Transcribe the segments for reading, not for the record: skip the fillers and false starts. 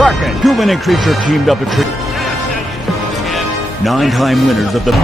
Kraken, human and creature teamed up to trick 9-time winners of the...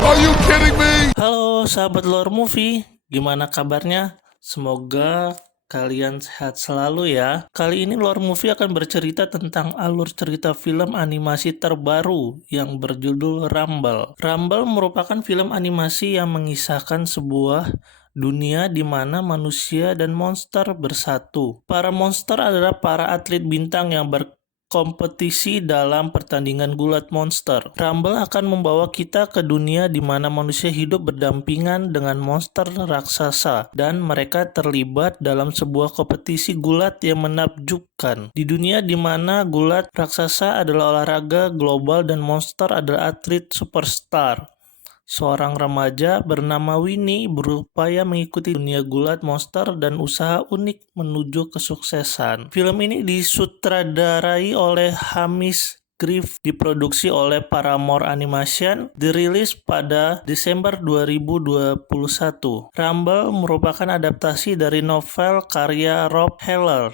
Are you kidding me? Halo sahabat Lore Movie, gimana kabarnya? Semoga kalian sehat selalu ya. Kali ini Lore Movie akan bercerita tentang alur cerita film animasi terbaru yang berjudul Rumble. Rumble merupakan film animasi yang mengisahkan sebuah dunia di mana manusia dan monster bersatu. Para monster adalah para atlet bintang yang berkompetisi dalam pertandingan gulat monster. Rumble akan membawa kita ke dunia di mana manusia hidup berdampingan dengan monster raksasa dan mereka terlibat dalam sebuah kompetisi gulat yang menakjubkan. Di dunia di mana gulat raksasa adalah olahraga global dan monster adalah atlet superstar. Seorang remaja bernama Winnie berupaya mengikuti dunia gulat monster dan usaha unik menuju kesuksesan. Film ini disutradarai oleh Hamish Griff, diproduksi oleh Paramore Animation, dirilis pada Desember 2021. Rumble merupakan adaptasi dari novel karya Rob Heller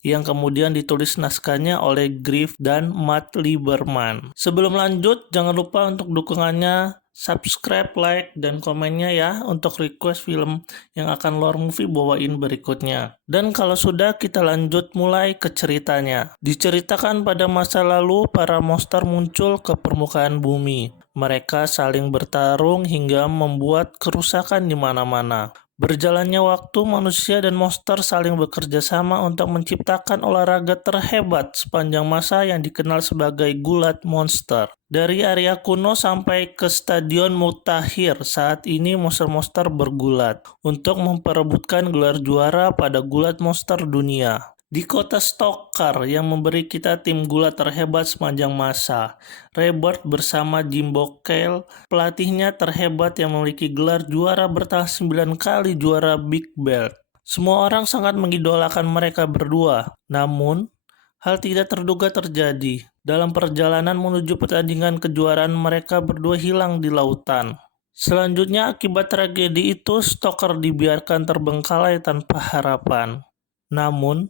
yang kemudian ditulis naskahnya oleh Griff dan Matt Lieberman. Sebelum lanjut, jangan lupa untuk dukungannya, subscribe, like, dan komennya ya untuk request film yang akan Lore Movie bawain berikutnya. Dan kalau sudah, kita lanjut mulai ke ceritanya. Diceritakan pada masa lalu, para monster muncul ke permukaan bumi. Mereka saling bertarung hingga membuat kerusakan di mana-mana. Berjalannya waktu, manusia dan monster saling bekerja sama untuk menciptakan olahraga terhebat sepanjang masa yang dikenal sebagai gulat monster. Dari area kuno sampai ke Stadion Mutakhir, saat ini monster-monster bergulat untuk memperebutkan gelar juara pada gulat monster dunia. Di kota Stalker yang memberi kita tim gulat terhebat sepanjang masa, Rebirth bersama Jimbo Kale, pelatihnya terhebat yang memiliki gelar juara bertahan 9 kali juara Big Belt. Semua orang sangat mengidolakan mereka berdua, namun hal tidak terduga terjadi. Dalam perjalanan menuju pertandingan kejuaraan, mereka berdua hilang di lautan. Selanjutnya, akibat tragedi itu, Stalker dibiarkan terbengkalai tanpa harapan. Namun,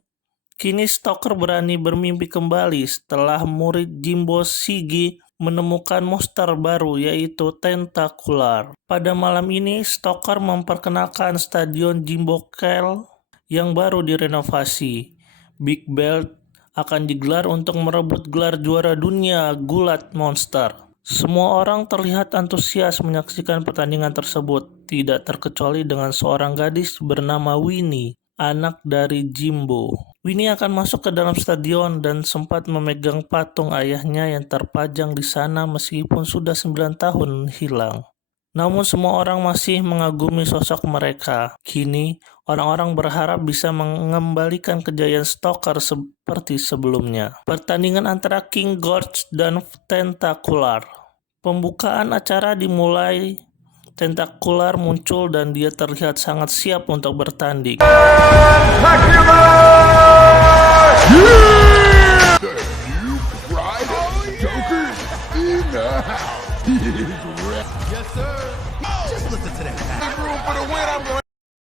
kini Stalker berani bermimpi kembali setelah murid Jimbo Shigi menemukan monster baru yaitu Tentacular. Pada malam ini, Stalker memperkenalkan stadion Jimbo Kale yang baru direnovasi. Big Belt akan digelar untuk merebut gelar juara dunia gulat monster. Semua orang terlihat antusias menyaksikan pertandingan tersebut, tidak terkecuali dengan seorang gadis bernama Winnie, anak dari Jimbo. Winnie akan masuk ke dalam stadion dan sempat memegang patung ayahnya yang terpajang di sana meskipun sudah 9 tahun hilang. Namun semua orang masih mengagumi sosok mereka. Kini, orang-orang berharap bisa mengembalikan kejayaan Stalker seperti sebelumnya. Pertandingan antara King Gorge dan Tentacular. Pembukaan acara dimulai. Tentacular muncul dan dia terlihat sangat siap untuk bertanding.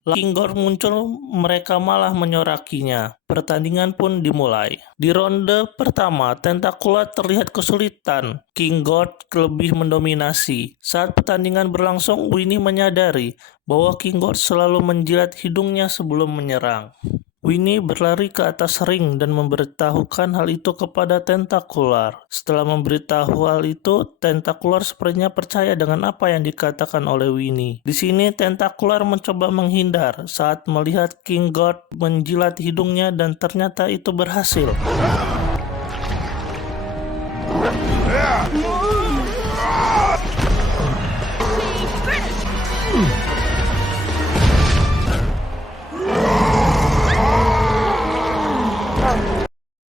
King Gorge muncul, mereka malah menyorakinya. Pertandingan pun dimulai. Di ronde pertama, Tentacular terlihat kesulitan. King Gorge lebih mendominasi. Saat pertandingan berlangsung, Winnie menyadari bahwa King Gorge selalu menjilat hidungnya sebelum menyerang. Winnie berlari ke atas ring dan memberitahukan hal itu kepada Tentacular. Setelah memberitahu hal itu, Tentacular sepertinya percaya dengan apa yang dikatakan oleh Winnie. Di sini Tentacular mencoba menghindar saat melihat King Gorge menjilat hidungnya dan ternyata itu berhasil.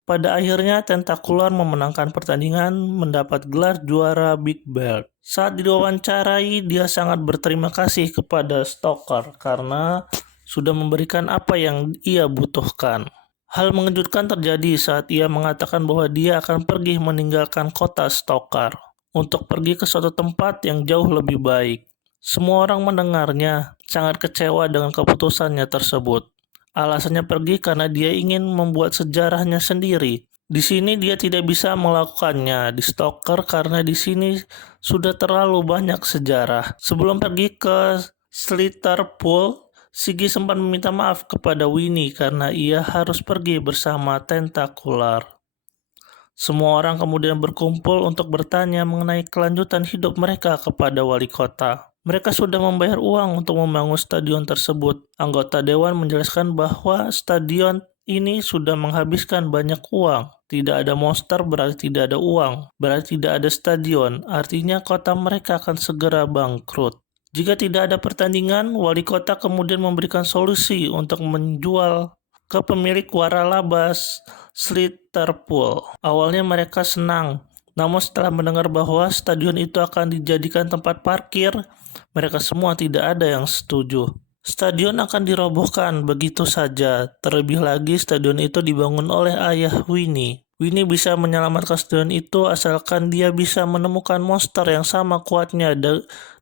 Pada akhirnya, Tentacular memenangkan pertandingan mendapat gelar juara Big Belt. Saat diwawancarai, dia sangat berterima kasih kepada Stalker karena sudah memberikan apa yang ia butuhkan. Hal mengejutkan terjadi saat ia mengatakan bahwa dia akan pergi meninggalkan kota Stalker untuk pergi ke suatu tempat yang jauh lebih baik. Semua orang mendengarnya sangat kecewa dengan keputusannya tersebut. Alasannya pergi karena dia ingin membuat sejarahnya sendiri. Di sini dia tidak bisa melakukannya di Stoker karena di sini sudah terlalu banyak sejarah. Sebelum pergi ke Slitherpool, Siggy sempat meminta maaf kepada Winnie karena ia harus pergi bersama Tentakular. Semua orang kemudian berkumpul untuk bertanya mengenai kelanjutan hidup mereka kepada wali kota. Mereka sudah membayar uang untuk membangun stadion tersebut. Anggota dewan menjelaskan bahwa stadion ini sudah menghabiskan banyak uang. Tidak ada monster berarti tidak ada uang, berarti tidak ada stadion, artinya kota mereka akan segera bangkrut. Jika tidak ada pertandingan, wali kota kemudian memberikan solusi untuk menjual ke pemilik waralabas Slitherpool. Awalnya mereka senang, namun setelah mendengar bahwa stadion itu akan dijadikan tempat parkir, mereka semua tidak ada yang setuju. Stadion akan dirobohkan begitu saja. Terlebih lagi stadion itu dibangun oleh ayah Winnie. Winnie bisa menyelamatkan stadion itu asalkan dia bisa menemukan monster yang sama kuatnya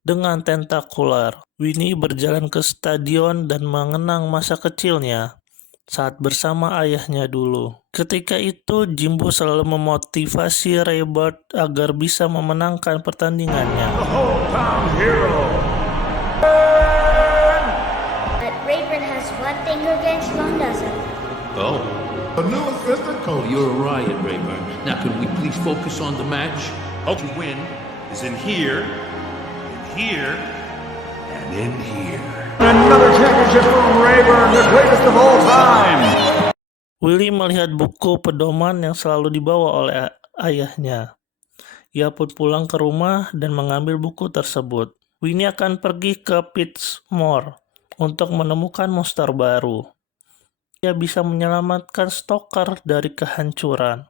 dengan Tentakular. Winnie berjalan ke stadion dan mengenang masa kecilnya saat bersama ayahnya dulu. Ketika itu, Jimbo selalu memotivasi Raybird agar bisa memenangkan pertandingannya. But Rayburn has one thing against Long doesn't. Oh, The new assistant coach. you're a riot, Rayburn. Now, can we please focus on the match? How to win is in here, and in here. Another championship for Rayburn, the greatest of all time. Willy melihat buku pedoman yang selalu dibawa oleh ayahnya. Ia pun pulang ke rumah dan mengambil buku tersebut. Winnie akan pergi ke Pittsmore untuk menemukan monster baru. Ia bisa menyelamatkan Stoker dari kehancuran.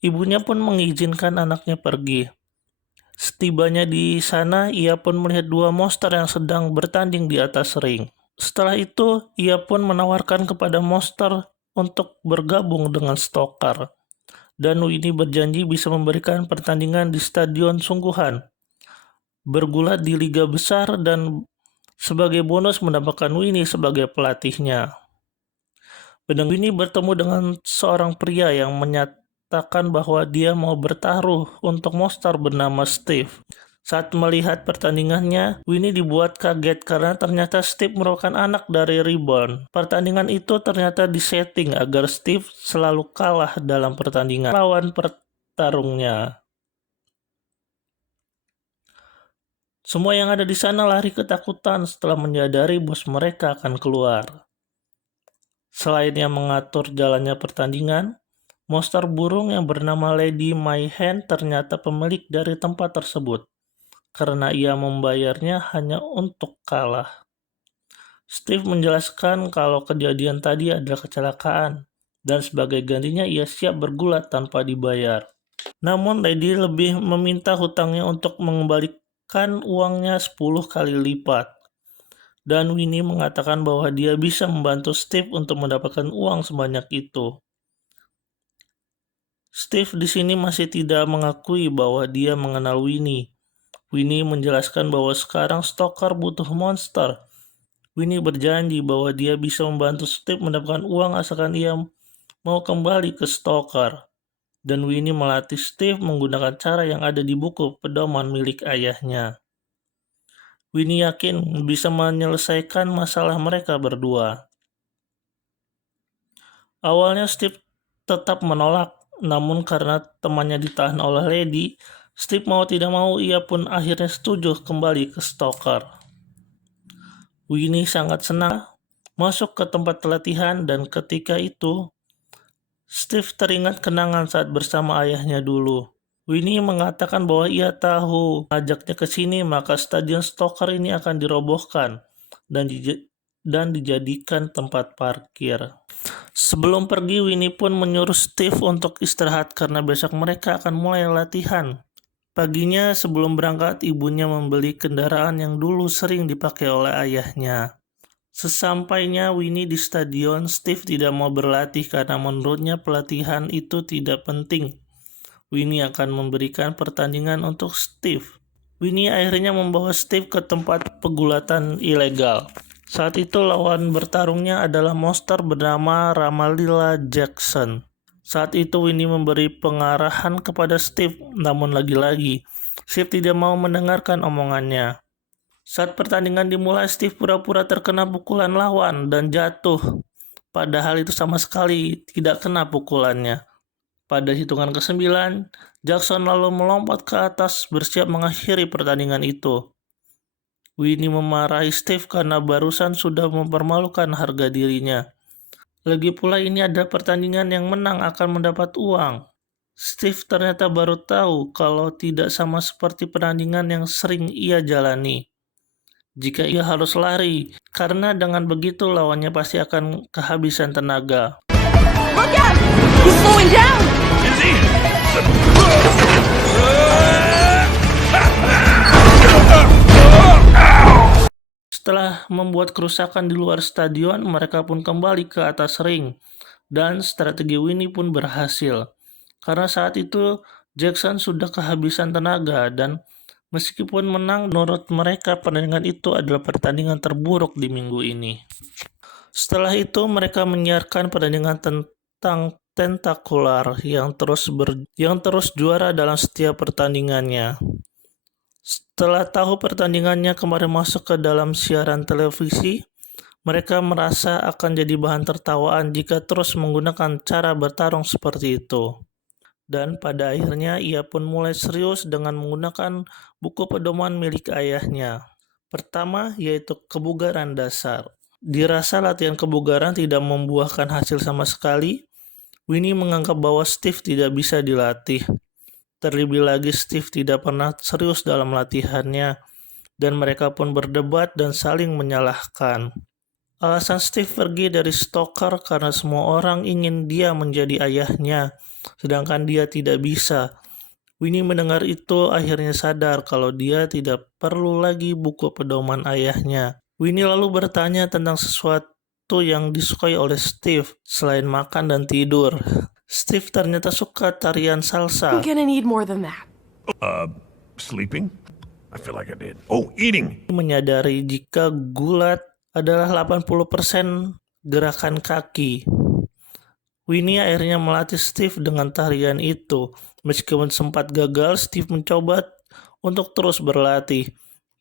Ibunya pun mengizinkan anaknya pergi. Setibanya di sana, ia pun melihat dua monster yang sedang bertanding di atas ring. Setelah itu, ia pun menawarkan kepada monster untuk bergabung dengan Stoker. Dan Winnie berjanji bisa memberikan pertandingan di stadion sungguhan, bergulat di liga besar, dan sebagai bonus mendapatkan Winnie sebagai pelatihnya. Winnie bertemu dengan seorang pria yang menyatakan bahwa dia mau bertaruh untuk monster bernama Steve. Saat melihat pertandingannya, Winnie dibuat kaget karena ternyata Steve merupakan anak dari Reborn. Pertandingan itu ternyata disetting agar Steve selalu kalah dalam pertandingan lawan petarungnya. Semua yang ada di sana lari ketakutan setelah menyadari bos mereka akan keluar. Selain yang mengatur jalannya pertandingan, monster burung yang bernama Lady Mayhem ternyata pemilik dari tempat tersebut, karena ia membayarnya hanya untuk kalah. Steve menjelaskan kalau kejadian tadi adalah kecelakaan, dan sebagai gantinya ia siap bergulat tanpa dibayar. Namun Lady lebih meminta hutangnya untuk mengembalikan uangnya 10 kali lipat. Dan Winnie mengatakan bahwa dia bisa membantu Steve untuk mendapatkan uang sebanyak itu. Steve di sini masih tidak mengakui bahwa dia mengenal Winnie. Winnie menjelaskan bahwa sekarang Stoker butuh monster. Winnie berjanji bahwa dia bisa membantu Steve mendapatkan uang asalkan ia mau kembali ke Stoker. Dan Winnie melatih Steve menggunakan cara yang ada di buku pedoman milik ayahnya. Winnie yakin bisa menyelesaikan masalah mereka berdua. Awalnya Steve tetap menolak, namun karena temannya ditahan oleh Lady, Steve mau tidak mau ia pun akhirnya setuju kembali ke Stoker. Winnie sangat senang masuk ke tempat latihan dan ketika itu Steve teringat kenangan saat bersama ayahnya dulu. Winnie mengatakan bahwa ia tahu ajaknya ke sini maka stadion Stoker ini akan dirobohkan dan dijadikan tempat parkir. Sebelum pergi, Winnie pun menyuruh Steve untuk istirahat karena besok mereka akan mulai latihan. Paginya sebelum berangkat, ibunya membeli kendaraan yang dulu sering dipakai oleh ayahnya. Sesampainya Winnie di stadion, Steve tidak mau berlatih karena menurutnya pelatihan itu tidak penting. Winnie akan memberikan pertandingan untuk Steve. Winnie akhirnya membawa Steve ke tempat pegulatan ilegal. Saat itu lawan bertarungnya adalah monster bernama Ramalila Jackson. Saat itu Winnie memberi pengarahan kepada Steve, namun lagi-lagi Steve tidak mau mendengarkan omongannya. Saat pertandingan dimulai, Steve pura-pura terkena pukulan lawan dan jatuh. Padahal itu sama sekali tidak kena pukulannya. Pada hitungan ke-9, Jackson lalu melompat ke atas bersiap mengakhiri pertandingan itu. Winnie memarahi Steve karena barusan sudah mempermalukan harga dirinya. Lagi pula ini adalah pertandingan yang menang akan mendapat uang. Steve ternyata baru tahu kalau tidak sama seperti pertandingan yang sering ia jalani. Jika ia harus lari, karena dengan begitu lawannya pasti akan kehabisan tenaga. Look out! He's slowing down! Setelah membuat kerusakan di luar stadion, mereka pun kembali ke atas ring. Dan strategi Winnie pun berhasil. Karena saat itu Jackson sudah kehabisan tenaga dan meskipun menang, menurut mereka pertandingan itu adalah pertandingan terburuk di minggu ini. Setelah itu mereka menyiarkan pertandingan tentang tentakular yang terus juara dalam setiap pertandingannya. Setelah tahu pertandingannya kemarin masuk ke dalam siaran televisi, mereka merasa akan jadi bahan tertawaan jika terus menggunakan cara bertarung seperti itu. Dan pada akhirnya ia pun mulai serius dengan menggunakan buku pedoman milik ayahnya. Pertama yaitu kebugaran dasar. Dirasa latihan kebugaran tidak membuahkan hasil sama sekali, Winnie menganggap bahwa Steve tidak bisa dilatih. Terlebih lagi Steve tidak pernah serius dalam latihannya, dan mereka pun berdebat dan saling menyalahkan. Alasan Steve pergi dari Stoker karena semua orang ingin dia menjadi ayahnya, sedangkan dia tidak bisa. Winnie mendengar itu akhirnya sadar kalau dia tidak perlu lagi buku pedoman ayahnya. Winnie lalu bertanya tentang sesuatu yang disukai oleh Steve selain makan dan tidur. Steve ternyata suka tarian salsa. I'm gonna need more than that. Sleeping? I feel like I did. Oh, eating! Menyadari jika gulat adalah 80% gerakan kaki. Winnie akhirnya melatih Steve dengan tarian itu. Meskipun sempat gagal, Steve mencoba untuk terus berlatih.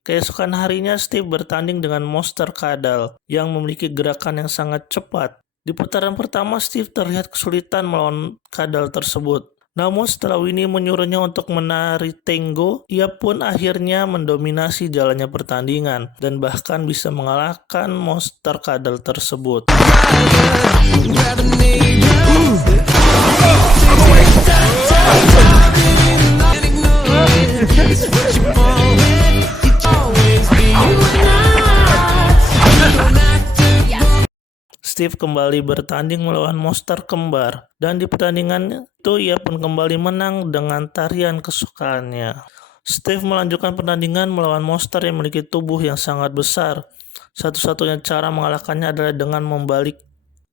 Keesokan harinya, Steve bertanding dengan monster kadal yang memiliki gerakan yang sangat cepat. Di putaran pertama, Steve terlihat kesulitan melawan kadal tersebut. Namun setelah Winnie menyuruhnya untuk menari tango, ia pun akhirnya mendominasi jalannya pertandingan dan bahkan bisa mengalahkan monster kadal tersebut. Steve kembali bertanding melawan monster kembar, dan di pertandingan itu ia pun kembali menang dengan tarian kesukaannya. Steve melanjutkan pertandingan melawan monster yang memiliki tubuh yang sangat besar. Satu-satunya cara mengalahkannya adalah dengan membalik,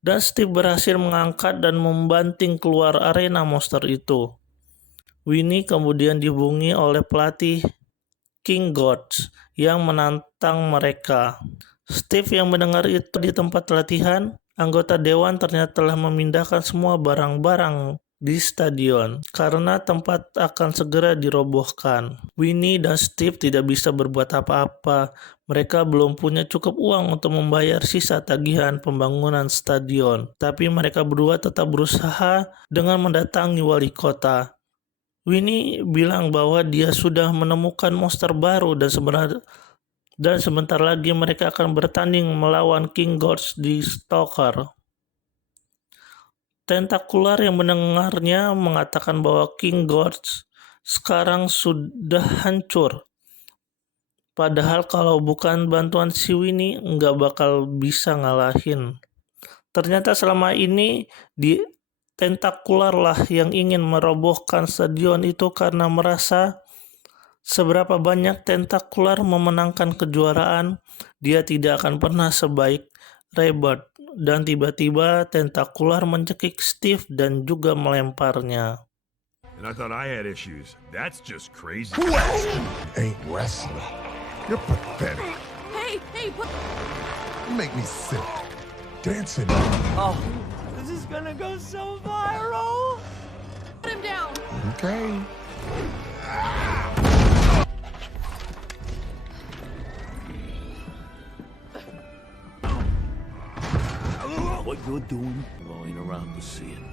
dan Steve berhasil mengangkat dan membanting keluar arena monster itu. Winnie kemudian dihubungi oleh pelatih King Gods yang menantang mereka. Steve yang mendengar itu di tempat latihan, anggota dewan ternyata telah memindahkan semua barang-barang di stadion karena tempat akan segera dirobohkan. Winnie dan Steve tidak bisa berbuat apa-apa. Mereka belum punya cukup uang untuk membayar sisa tagihan pembangunan stadion. Tapi mereka berdua tetap berusaha dengan mendatangi wali kota. Winnie bilang bahwa dia sudah menemukan monster baru dan sebentar lagi mereka akan bertanding melawan King Gods di Stoker. Tentakular yang mendengarnya mengatakan bahwa King Gods sekarang sudah hancur. Padahal kalau bukan bantuan si Winnie nggak bakal bisa ngalahin. Ternyata selama ini di Tentakular lah yang ingin merobohkan stadion itu karena merasa seberapa banyak Tentakular memenangkan kejuaraan, dia tidak akan pernah sebaik Rebirth. Dan tiba-tiba Tentakular mencekik Steve dan juga melemparnya. And I thought I had issues. That's just crazy. Who else ain't wrestling? You're pathetic. Hey, put... You make me sick. Dancing. This is gonna go so viral. Put him down. Okay. What you're doing, going around the scene.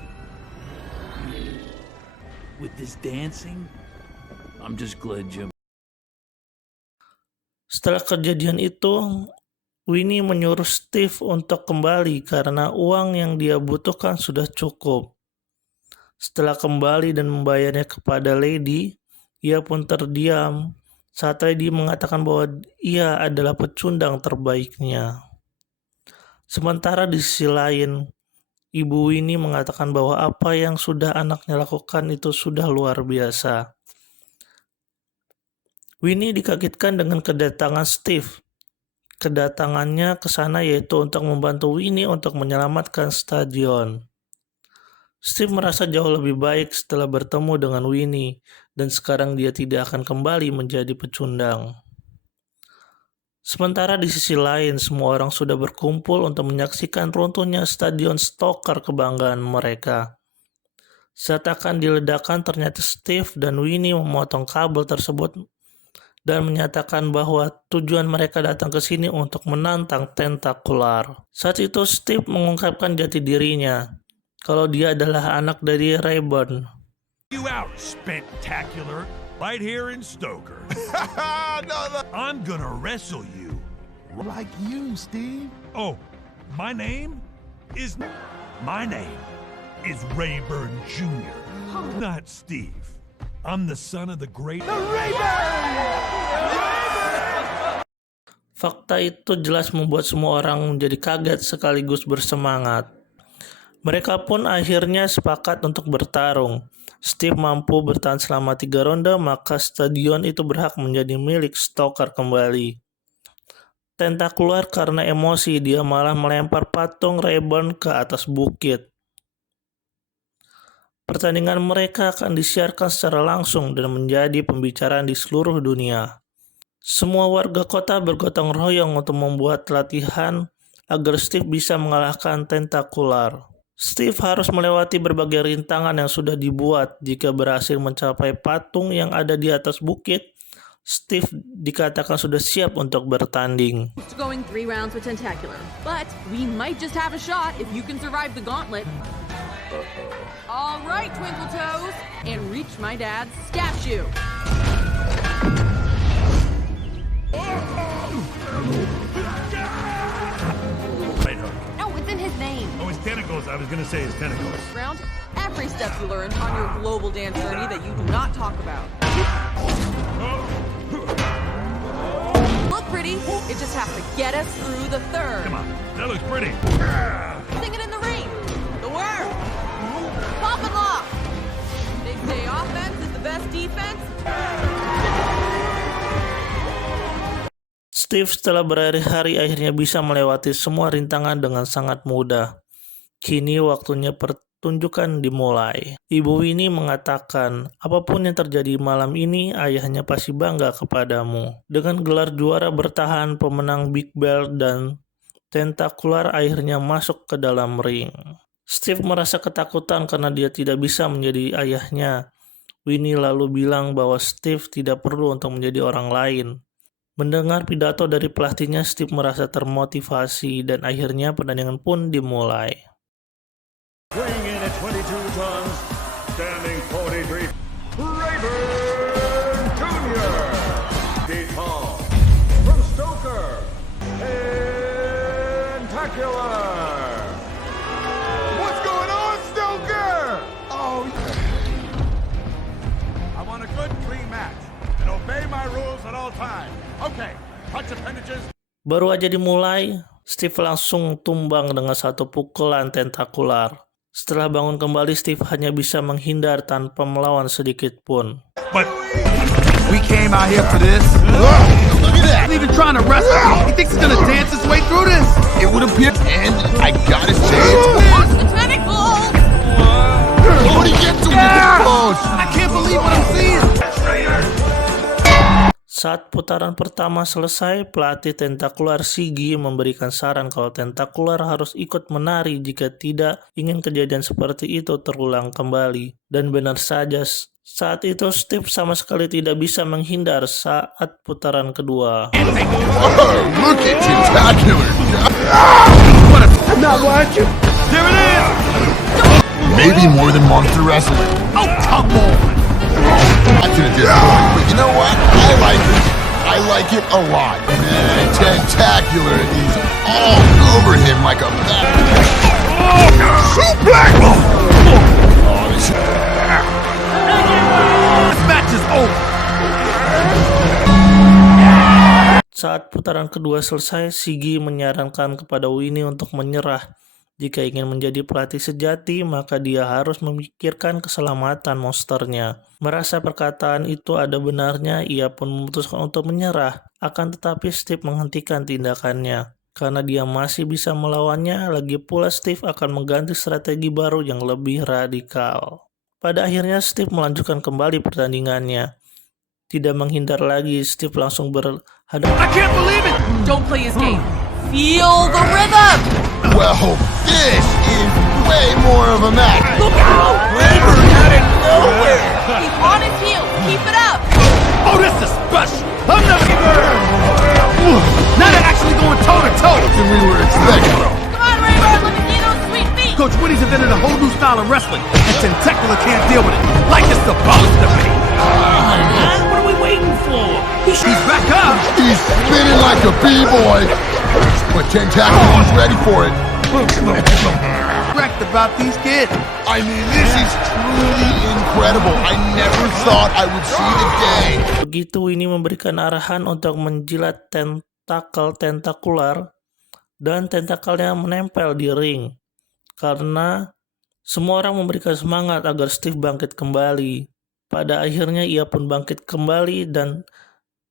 With this dancing, I'm just glad Jim. Setelah kejadian itu, Winnie menyuruh Steve untuk kembali karena uang yang dia butuhkan sudah cukup. Setelah kembali dan membayarnya kepada Lady, ia pun terdiam saat Lady mengatakan bahwa ia adalah pecundang terbaiknya. Sementara di sisi lain, Ibu Winnie mengatakan bahwa apa yang sudah anaknya lakukan itu sudah luar biasa. Winnie dikagetkan dengan kedatangan Steve. Kedatangannya ke sana yaitu untuk membantu Winnie untuk menyelamatkan stadion. Steve merasa jauh lebih baik setelah bertemu dengan Winnie, dan sekarang dia tidak akan kembali menjadi pecundang. Sementara di sisi lain, semua orang sudah berkumpul untuk menyaksikan runtuhnya stadion Stoker kebanggaan mereka. Saat akan diledakkan, ternyata Steve dan Winnie memotong kabel tersebut dan menyatakan bahwa tujuan mereka datang ke sini untuk menantang tentakular. Saat itu Steve mengungkapkan jati dirinya, kalau dia adalah anak dari Rayburn. You out, spectacular, right here in Stoker. No. I'm gonna wrestle you. Like you, Steve. Oh, my name is Rayburn Jr., not Steve. I'm the son of the great Fakta itu jelas membuat semua orang menjadi kaget sekaligus bersemangat. Mereka pun akhirnya sepakat untuk bertarung. Steve mampu bertahan selama 3 ronde, maka stadion itu berhak menjadi milik Stoker kembali. Tentakular karena emosi, dia malah melempar patung Rayburn ke atas bukit. Pertandingan mereka akan disiarkan secara langsung dan menjadi pembicaraan di seluruh dunia. Semua warga kota bergotong royong untuk membuat latihan agar Steve bisa mengalahkan Tentakular. Steve harus melewati berbagai rintangan yang sudah dibuat. Jika berhasil mencapai patung yang ada di atas bukit, Steve dikatakan sudah siap untuk bertanding. Going 3 rounds with Tentacular, but we might just have a shot if you can survive the gauntlet. All right, Twinkle Toes, and reach my dad's statue. Right hook. No, it's in his name. Oh, his tentacles. I was gonna say his tentacles. Round every step you learn on your global dance journey that you do not talk about. Look pretty, it just has to get us through the third. Come on, that looks pretty. Sing it in the ring. The word. Pop and lock. They say offense is the best defense. Steve setelah berhari-hari akhirnya bisa melewati semua rintangan dengan sangat mudah. Kini waktunya pertunjukan dimulai. Ibu Winnie mengatakan, apapun yang terjadi malam ini, ayahnya pasti bangga kepadamu. Dengan gelar juara bertahan, pemenang Big Belt dan Tentakular akhirnya masuk ke dalam ring. Steve merasa ketakutan karena dia tidak bisa menjadi ayahnya. Winnie lalu bilang bahwa Steve tidak perlu untuk menjadi orang lain. Mendengar pidato dari pelatihnya, Steve merasa termotivasi dan akhirnya pertandingan pun dimulai. Weighing in at 22 tons, standing 43, Rayburn Jr. Tall from Stoker, Tentacular. What's going on, Stoker? Oh, I want a good, clean match and obey my rules at all times. Okay, touch appendages. Baru aja dimulai, Steve langsung tumbang dengan satu pukulan Tentakular. Setelah bangun kembali, Steve hanya bisa menghindar tanpa melawan sedikit pun. But we came out here for this. look at that. He's even trying to wrestle. He thinks he's gonna dance his way through this. It would appear, and I got his chance. Watch the tentacles! What do you get to me? I can't believe what I'm seeing. Saat putaran pertama selesai, pelatih Tentakular Shiggy memberikan saran kalau Tentakular harus ikut menari jika tidak ingin kejadian seperti itu terulang kembali. Dan benar saja, saat itu Steve sama sekali tidak bisa menghindar saat putaran kedua. Oh, look at Tentacular. I'm not watching. There it is! Maybe more than monster wrestling. Oh, come on. That's gonna disappoint, but you know what? I like it. I like it a lot. Man, Tentacular is all over him like a bat. Suplex! Oh, this match is over. Saat putaran kedua selesai, Shiggy menyarankan kepada Winnie untuk menyerah. Jika ingin menjadi pelatih sejati, maka dia harus memikirkan keselamatan monsternya. Merasa perkataan itu ada benarnya, ia pun memutuskan untuk menyerah. Akan tetapi Steve menghentikan tindakannya. Karena dia masih bisa melawannya, lagi pula Steve akan mengganti strategi baru yang lebih radikal. Pada akhirnya Steve melanjutkan kembali pertandingannya. Tidak menghindar lagi, Steve langsung berhadapan. I can't believe it! Don't play his game. Feel the rhythm! well, this is way more of a match. Look out! Labor out of nowhere. He's on his heels. Keep it up. Oh, this is special. I'm never. Now they're actually going toe to toe. Than we were expecting. Come on, Raybird. Let me see those sweet feet. Coach Winnie's invented a whole new style of wrestling, and Tentacular can't deal with it like it's supposed to be. What are we waiting for? He's back up. He's spinning like a b-boy. But Tentacular's ready for it. Correct about these kids. I mean, this is truly incredible. I never thought I would see the day. Begitu Winnie memberikan arahan untuk menjilat tentakel Tentakular, dan tentakelnya menempel di ring. Karena semua orang memberikan semangat agar Steve bangkit kembali. Pada akhirnya ia pun bangkit kembali dan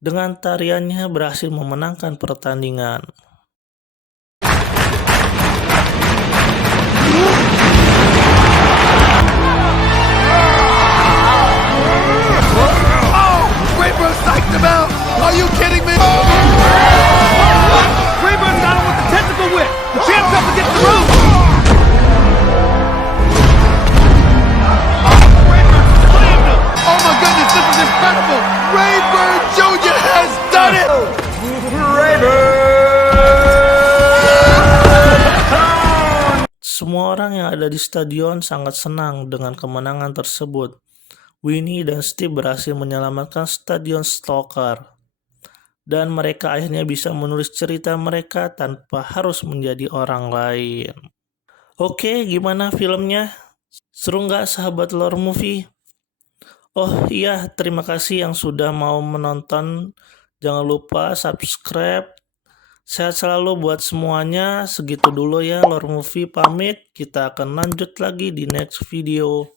dengan tariannya berhasil memenangkan pertandingan. Raybird psyched him out. Are you kidding me? Raybird got him with the tentacle whip. The champ's up against the rope. Raybird slammed him. Oh my goodness, this is incredible. Raybird Jr. has done it. Semua orang yang ada di stadion sangat senang dengan kemenangan tersebut. Winnie dan Steve berhasil menyelamatkan Stadion Stalker. Dan mereka akhirnya bisa menulis cerita mereka tanpa harus menjadi orang lain. Oke, gimana filmnya? Seru nggak sahabat Lore Movie? Oh iya, terima kasih yang sudah mau menonton. Jangan lupa subscribe. Sehat selalu buat semuanya. Segitu dulu ya Lore Movie pamit. Kita akan lanjut lagi di next video.